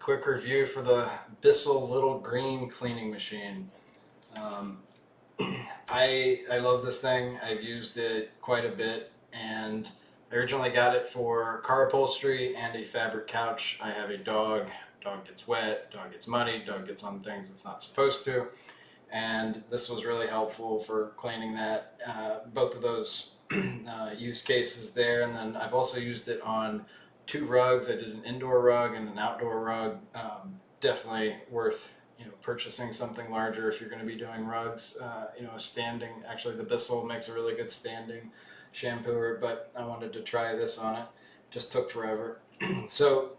quick review for the BISSELL little green cleaning machine. I love this thing. I've used it quite a bit, and I originally got it for car upholstery and a fabric couch. I have a dog. Dog gets wet, dog gets muddy, dog gets on things it's not supposed to, and this was really helpful for cleaning that. Both of those use cases there, and then I've also used it on 2 rugs. I did an indoor rug and an outdoor rug. Definitely worth purchasing something larger if you're going to be doing rugs. A standing, actually the BISSELL makes a really good standing shampooer, but I wanted to try this on it. Just took forever. So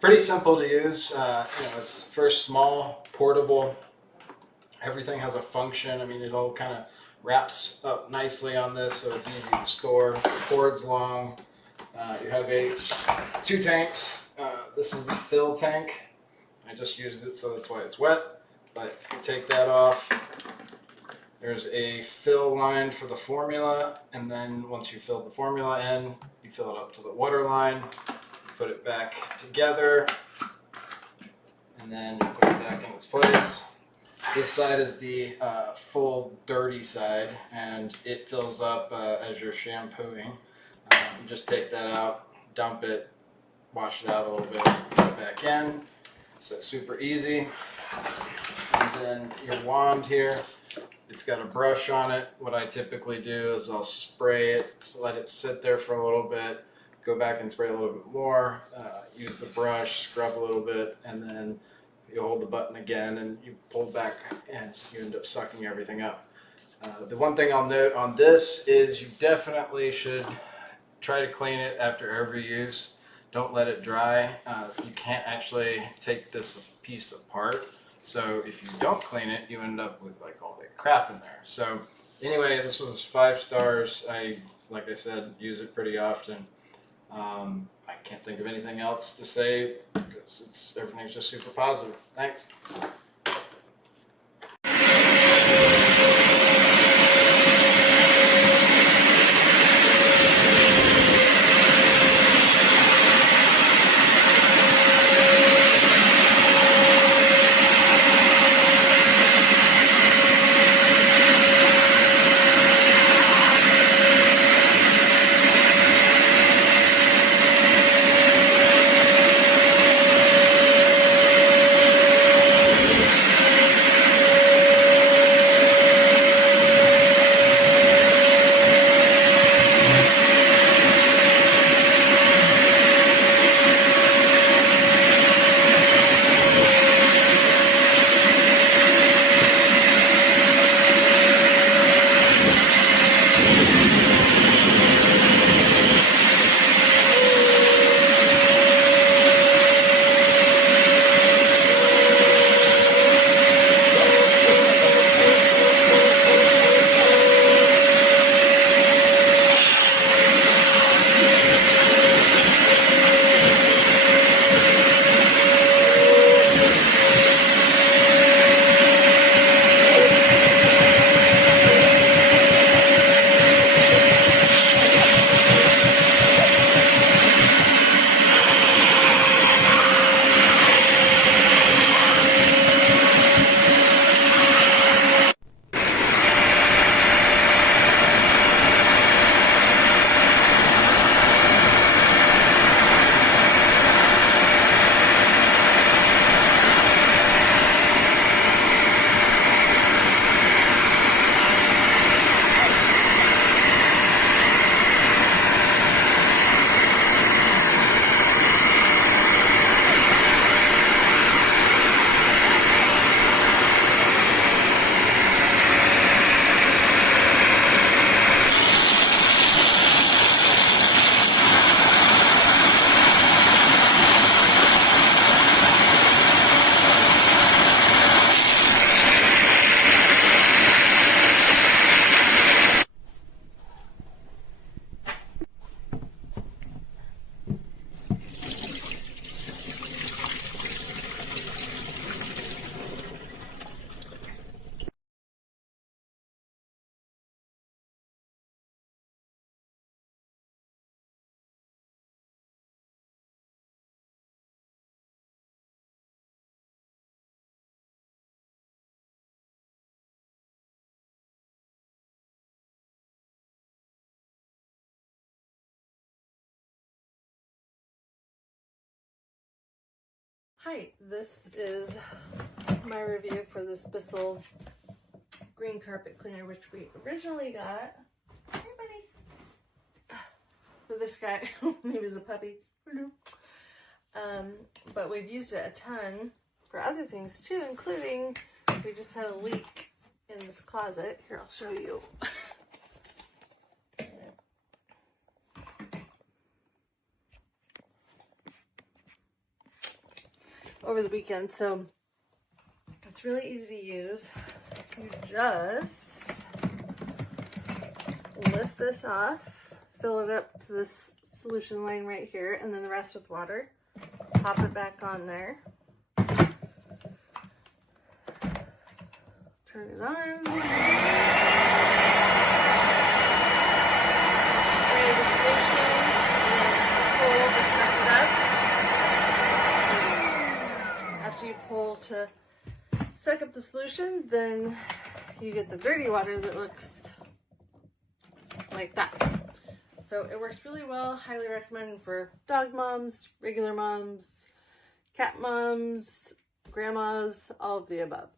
pretty simple to use. It's first small, portable. Everything has a function. I mean, it all kind of wraps up nicely on this, so it's easy to store. The cord's long. You have 2 tanks. This is the fill tank. I just used it, so that's why it's wet. But you take that off. There's a fill line for the formula, and then once you fill the formula in, you fill it up to the water line. Put it back together, and then you put it back in its place. This side is the full dirty side, and it fills up as you're shampooing. You just take that out, dump it, wash it out a little bit, put it back in. So super easy. And then your wand here, it's got a brush on it. What I typically do is I'll spray it, let it sit there for a little bit, go back and spray a little bit more, use the brush, scrub a little bit, and then you hold the button again and you pull back and you end up sucking everything up. The one thing I'll note on this is you definitely should try to clean it after every use. Don't let it dry. You can't actually take this piece apart. So if you don't clean it, you end up with like all that crap in there. So anyway, this was 5 stars. Like I said, use it pretty often. I can't think of anything else to say because everything's just super positive. Thanks. Hi, this is my review for this BISSELL green carpet cleaner, which we originally got. Hey, buddy. For this guy, he was a puppy. But we've used it a ton for other things too, including we just had a leak in this closet. Here, I'll show you. Over the weekend, so it's really easy to use. You just lift this off, fill it up to this solution line right here, and then the rest with water. Pop it back on there. Turn it on. Spray the solution, and pull to suck it up. After you pull to suck up the solution, then you get the dirty water that looks like that. So it works really well. Highly recommend for dog moms, regular moms, cat moms, grandmas, all of the above.